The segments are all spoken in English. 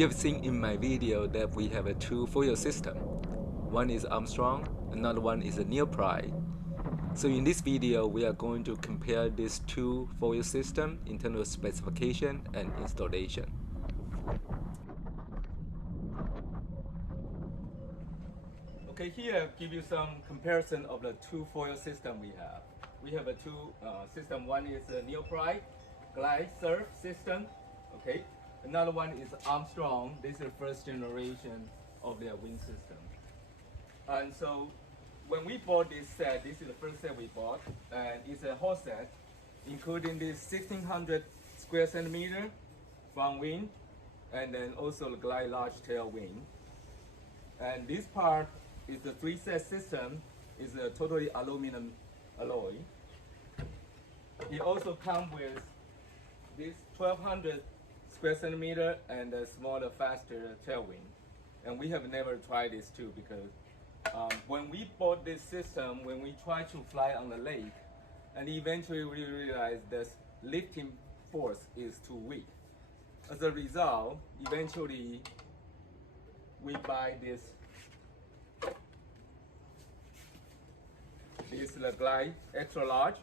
You have seen in my video that we have a two foil system. One is Armstrong, another one is a Neil Pryde. So in this video, we are going to compare these two foil systems in terms of specification and installation. Okay, here give you some comparison of the two foil system we have. We have a two system. One is a Neil Pryde Glide Surf system. Okay. Another one is Armstrong. This is the first generation of their wing system. And so when we bought this set, this is the first set we bought, and it's a whole set, including this 1600 square centimeter front wing, and then also the glide large tail wing. And this part is the three-set system, is a totally aluminum alloy. It also comes with this 1200 square centimeter and a smaller, faster tail wing. And we have never tried this too, because when we bought this system, when we tried to fly on the lake, and eventually we realized the lifting force is too weak. As a result, eventually we buy this. This is the Glide extra large.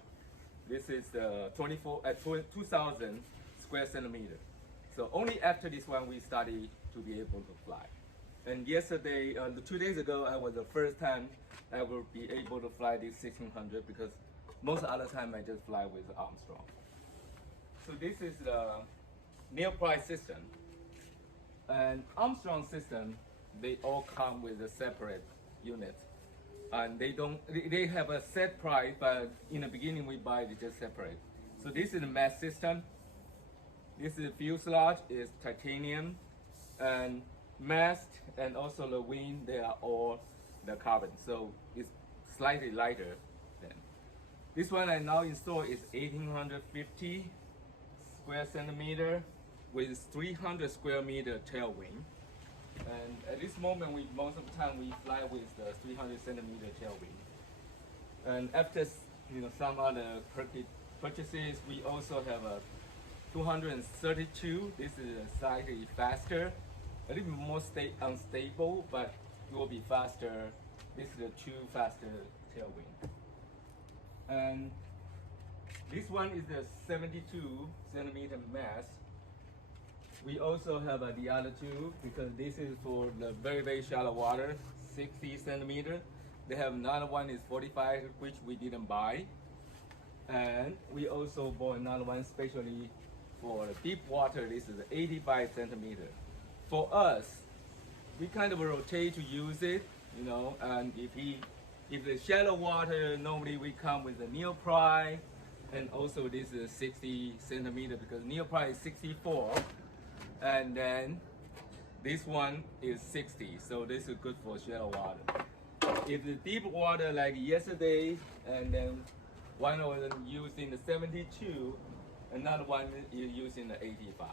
This is the 2000 square centimeter. So only after this one we started to be able to fly. And yesterday, 2 days ago, I was the first time I will be able to fly this 1600, because most other time I just fly with Armstrong. So this is the Neil Pryde system. And Armstrong system, they all come with a separate unit. And they have a set price, but in the beginning we buy it just separate. So this is the mast system. This is fuselage, is titanium, and mast and also the wing, they are all the carbon, so it's slightly lighter than. This one I now install is 1850 square centimeter with 300 square meter tail wing. And at this moment, most of the time we fly with the 300 centimeter tail wing. And after some other purchases, we also have a 232. This is slightly faster, a little bit more unstable, but it will be faster. This is a two faster tail wing. And this one is the 72 centimeter mast. We also have the other two, because this is for the very, very shallow water, 60 centimeter. They have another one is 45, which we didn't buy. And we also bought another one specially for deep water. This is 85 centimeter. For us, we kind of rotate to use it, and if the shallow water, normally we come with the Neil Pryde, and also this is 60 centimeter, because Neil Pryde is 64, and then this one is 60, so this is good for shallow water. If the deep water like yesterday, and then one of them using the 72, another one is using the 85.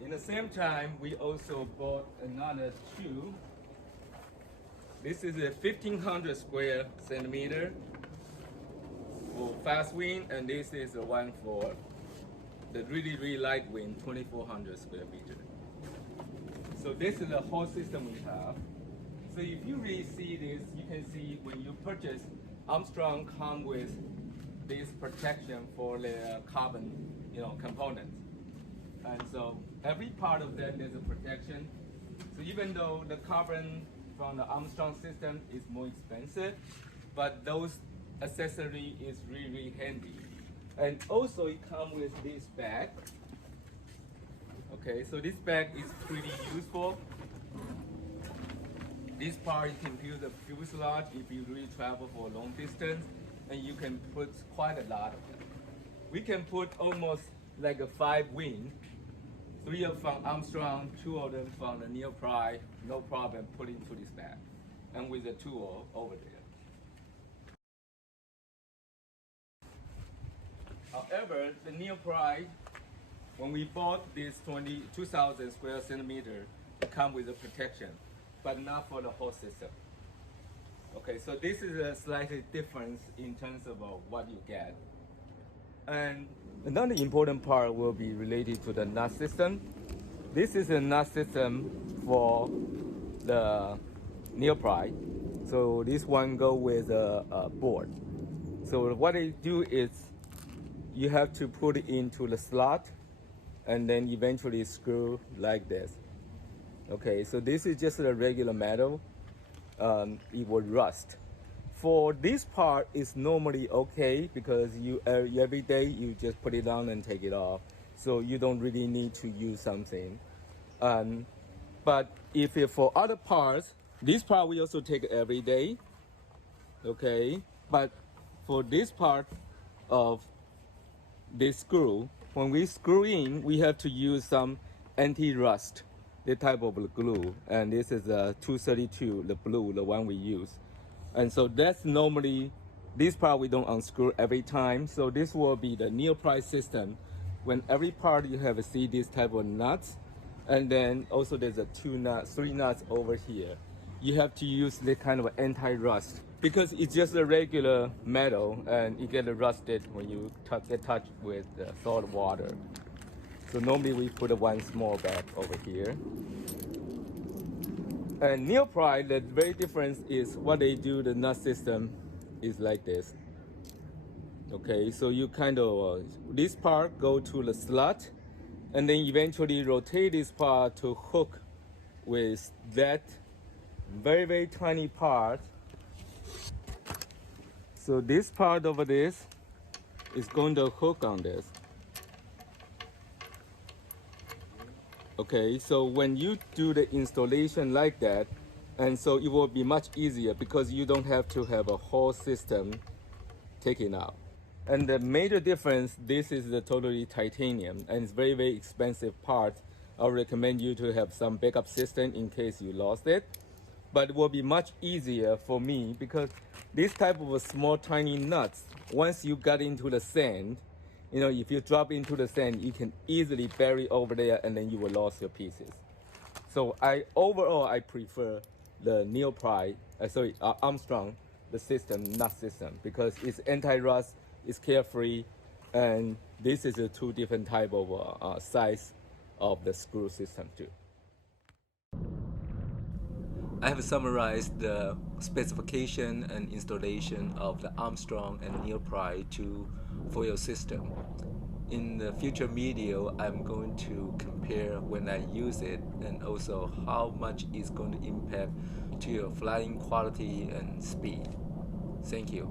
In the same time, we also bought another two. This is a 1500 square centimeter for fast wing, and this is the one for the really, really light wing, 2400 square meter. So this is the whole system we have. So if you really see this, you can see when you purchase, Armstrong come with this protection for the carbon, components. And so every part of that there's a protection. So even though the carbon from the Armstrong system is more expensive, but those accessory is really, really handy. And also it comes with this bag. Okay, so this bag is pretty useful. This part you can use the fuselage if you really travel for a long distance, and you can put quite a lot of them. We can put almost like a 5 wing, 3 of from Armstrong, 2 of them from the Neil Pryde, no problem, put into this bag, and with the tool over there. However, the Neil Pryde, when we bought this 2000 square centimeter, it comes with a protection, but not for the whole system. Okay, so this is a slightly difference in terms of what you get. And Another important part will be related to the nut system. This is a nut system for the Neil Pryde. So this one go with a board. So what they do is you have to put it into the slot and then eventually screw like this. Okay, so this is just a regular metal. It will rust. For this part, it's normally okay because you every day you just put it on and take it off. So you don't really need to use something. But if it, for other parts, this part we also take every day. Okay, but for this part of this screw, when we screw in, we have to use some anti-rust, the type of glue, and this is a 232, the blue, the one we use. And so that's normally, this part we don't unscrew every time. So this will be the Neil Pryde system. When every part you have see this type of nuts, and then also there's a 3 nuts over here. You have to use this kind of anti-rust because it's just a regular metal and it gets rusted when you get touched with salt water. So normally we put one small bag over here. And Neil Pryde, the very difference is what they do, the nut system is like this. Okay, so you kind of, this part go to the slot and then eventually rotate this part to hook with that very, very tiny part. So this part over this is going to hook on this. Okay, so when you do the installation like that, and so it will be much easier because you don't have to have a whole system taken out. And the major difference, this is the totally titanium and it's very, very expensive part. I recommend you to have some backup system in case you lost it. But it will be much easier for me because this type of a small tiny nuts, once you got into the sand, you know, if you drop into the sand, you can easily bury over there and then you will lose your pieces. So overall, I prefer the Neil Pryde, Armstrong, the system, nut system, because it's anti-rust, it's carefree, and this is a 2 different type of size of the screw system too. I have summarized the specification and installation of the Armstrong and Neil Pryde 2 foil system. In the future video, I'm going to compare when I use it and also how much it's going to impact to your flying quality and speed. Thank you.